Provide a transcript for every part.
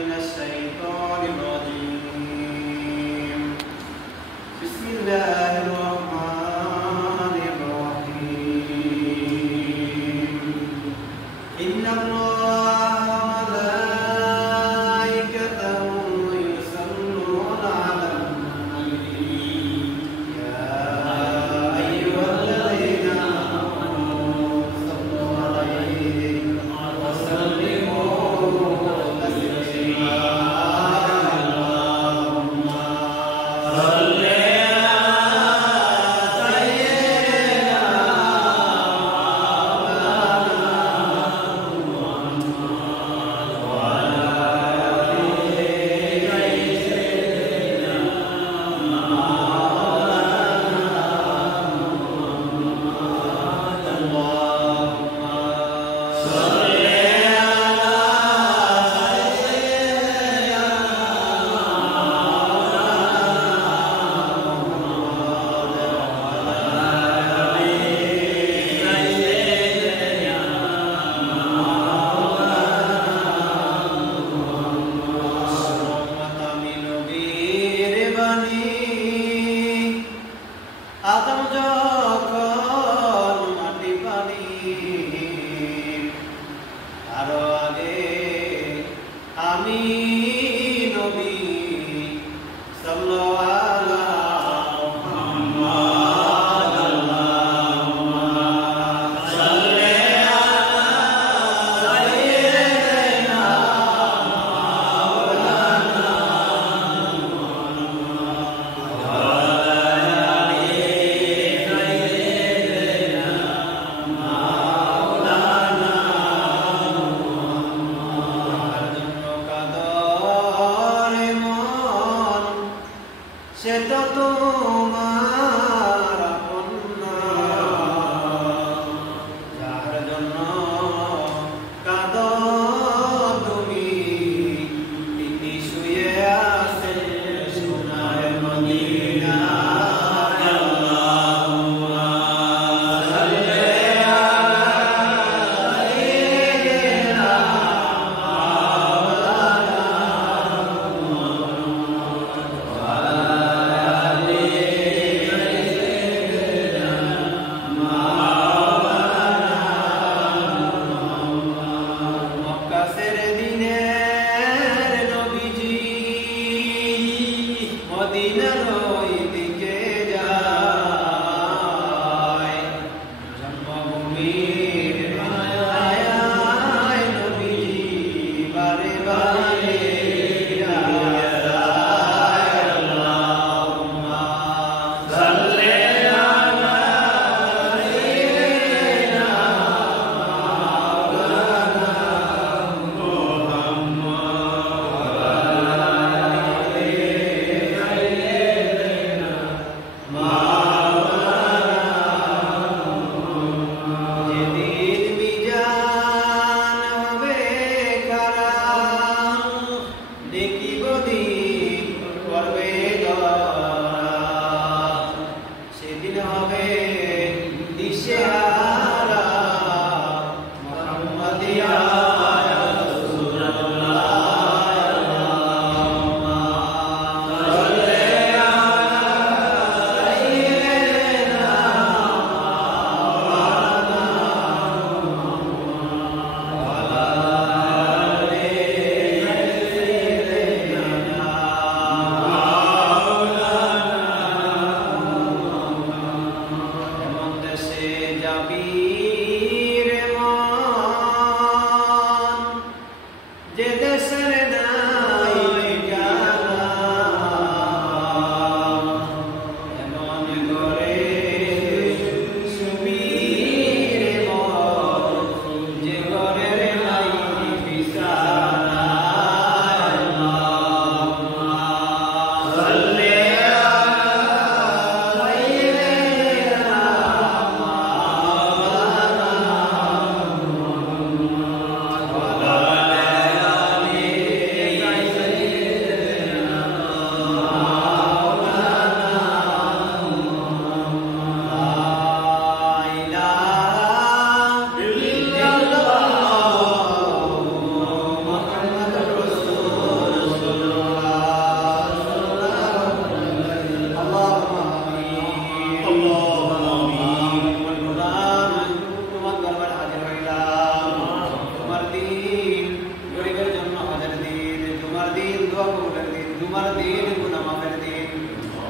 من الشيطان الرجيم بسم الله الرحمن الرحيم إن الله وملائكته يصلون على النبي يا أيها الذين آمنوا صلوا عليه وسلموا تسليما اللهم صل আদম যখন মাটি পানি আরো আগে আমি নবী সাল্লাল্লাহু দোয়া কবুলের দিন, জুমার দিন, গুনাহ মাফের দিন।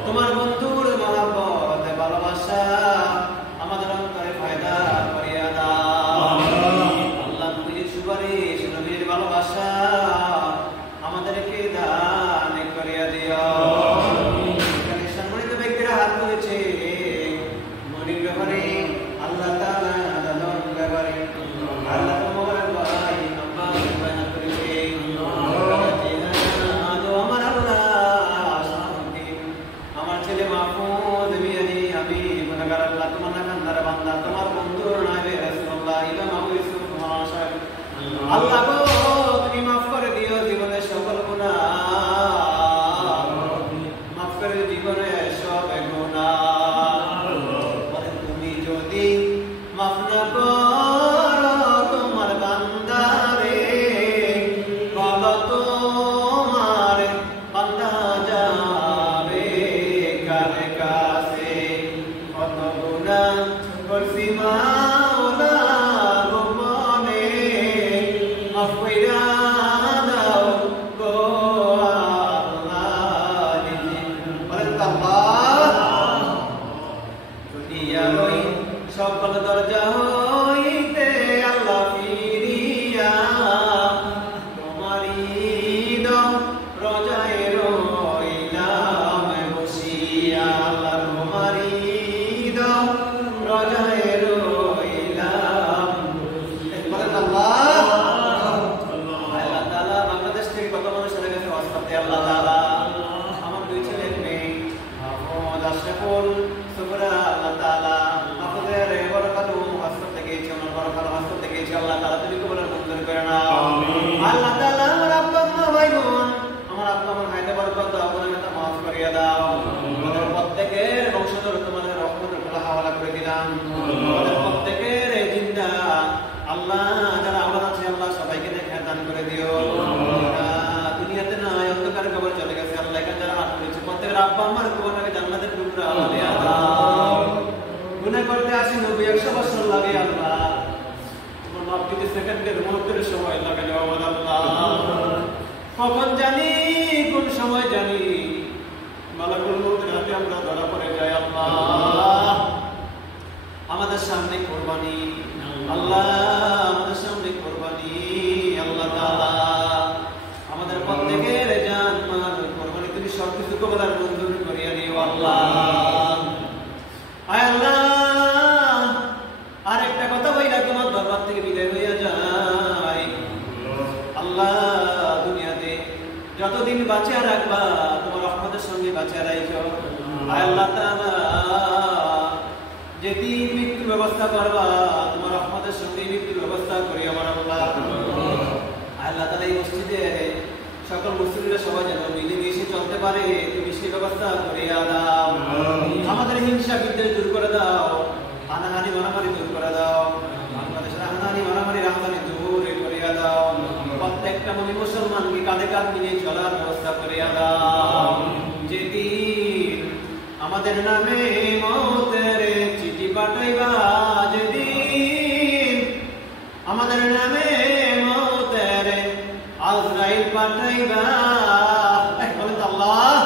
তোমার বন্ধুর মহব্বত ভালোবাসা আমাদের অন্তরে ফায়দা করিয়া দাও। আল্লাহ নবীর সুপারিশ, নবীর ভালোবাসা আমাদেরকে দান করিয়া দিও। এখানে সম্মানিত ব্যক্তিরা হাত তুলেছে মনির ব্যাপারে, আল্লাহ তাআলা দাদন ব্যাপারে, আল্লাহ তোমার ভাই আব্বাস বায়ান করেছে। আমার আল্লাহ শাহাবুদ্দিন, আমার ছেলে মাহফুজ মিয়ানি, আমি গুনাহগার আল্লাহ, তোমার নাকান্দার বান্দা, তোমার বন্ধুর নাইবে রাসূলুল্লাহ ইমাম আবু ইউসুফ মহাশয়, আল্লাহ গো তুমি মাফ করে দিও জীবনের সকল গুনাহ, মাফ করে দিও জীবনের সব গুনাহ। তুমি যদি মাফ না করো তোমার বান্দারে, বলো তোমার বান্দা যাবে কার কাছে? কত গুনাহ করছি মাওলা গোপনে, মাফ কইরা দাও গো আল্লাহ। বলেন আল্লাহ। দুনিয়ার ওই সকল দরজা হইতে আল্লাহ ফিরিয়া তোমারই রজায় রইলাম বসিয়া, আল্লাহ তোমারই রজায় রইলাম। বলেন আল্লাহ। আল্লাহ তাআলা বাংলাদেশ থেকে কত মানুষ চলে গেছে ওয়াজ করতে। আল্লাহ তাআলা আমার দুই ছেলে মেয়ে মাহমুদ আশরাফুল সুবরা, আল্লাহ তাআলা আপনাদের বরকত ওয়াজ করতে গিয়েছে, আমার বরকত ওয়াজ করতে গিয়েছে। আল্লাহ তাআলা তুমি কবুল মঞ্জুর করে নাও। আল্লাহ তাআলা আমার আব্বা আম্মা ভাই বোন, আমার আব্বা আমার ভাইদের বরকত দাও, গুনাহটা মাফ করিয়া দাও। আমাদের প্রত্যেকের বংশধর তোমাদের রহমতের খোলা হাওয়ালা করে দিলাম। আমাদের প্রত্যেকের জিন্দা আল্লাহ যারা আমার আছে আল্লাহ সবাইকে দেখে দান করে দিও। দুনিয়াতে নাই, অন্ধকার কবর চলে গেছে। আল্লাহ এখানে যারা হাত তুলেছে প্রত্যেকের আব্বা আমার কবরটাকে জান্নাতের টুকরা বানিয়ে দাও। গুনাহ করতে আসি 90-100 বছর লাগে আল্লাহ, তোমার মাপ দিতে সেকেন্ডের মুহূর্তের সময় লাগে আল্লাহ। কখন জানি কোন সময় জানি মালাকুল মউতের হাতে আমরা ধরা পড়ে যাই আল্লাহ। আমাদের সামনে কুরবানি আল্লাহ, আমাদের সামনে কুরবানি আল্লাহ তাআলা। আমাদের প্রত্যেকের জান মাল কুরবানি তুমি সবকিছু কবুল আর মঞ্জুর করিয়া দিও আল্লাহ। আয় আল্লাহ, আর একটা কথা বইলা তোমার দরবার থেকে বিদায় হইয়া যায় আল্লাহ। দুনিয়াতে যতদিন বাঁচিয়া রাখবা তোমার রহমতের সঙ্গে বাঁচিয়া রাখো। আয় আল্লাহ তাআলা, যেদিন মৃত্যুর ব্যবস্থা করবা তোমার রহমতের সঙ্গে মৃত্যুর ব্যবস্থা করি আমার আল্লাহ। আল্লাহ তাআলা এই মসজিদে সকল মুসলিমরা সবাই যেন মিলেমিশে চলতে পারে তুমি সেই ব্যবস্থা করিয়া দাও। আমাদের হিংসা বিদ্বেষ দূর করে দাও, হানাহানি মারামারি দূর করে দাও। বাংলাদেশের হানাহানি মারামারি রাহমানি দূর করিয়া দাও। প্রত্যেকটা মুসলমানকে কাঁধে কাঁধ মিলিয়ে চলার ব্যবস্থা করিয়া দাও। যেদিন আমাদের নামে মওতের চিঠি পাঠাইবা, যেদিন আমাদের নামে মওতের আজরাইল পাঠাইবা, বলেন আল্লাহ।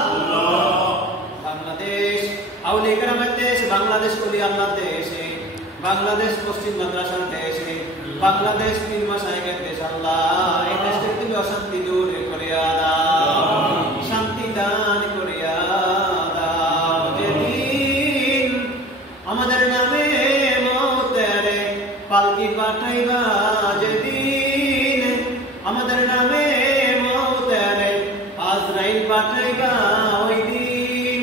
বাংলাদেশ আউলিয়া কেরামের দেশ, বাংলাদেশ ওলি আল্লাহর দেশে, বাংলাদেশ পশ্চিম মাদ্রাসার দেশে, বাংলাদেশ পীর মাশায়েখের দেশ আল্লাহ। এই দেশ থেকে তুমি অশান্তি দূর করিয়া দাও, শান্তি দান করিয়া দাও। যেদিন আমাদের নামে মওতের পালকি পাঠাইবা, যেদিন আমাদের নামে মওতের আজরাইল পাঠাইবা, ওই দিন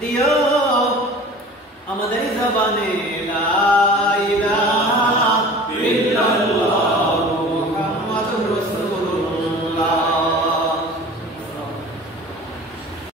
দিও আমাদের জবানে লা